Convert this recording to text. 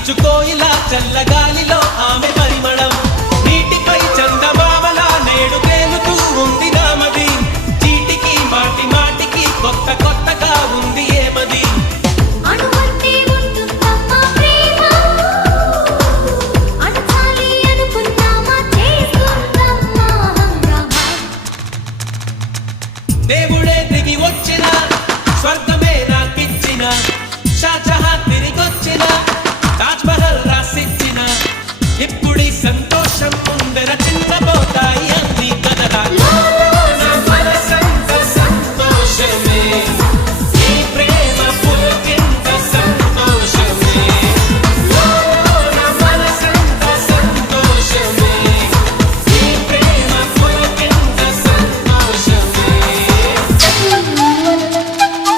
కోయిలా చల్లగాలిలో ఆమె పరిమళం నీటిపై చందమామలా నేడు తేలుతూ ఉంది నామది చీటికి మాటి మాటికి కొత్త కొత్తగా ఉంది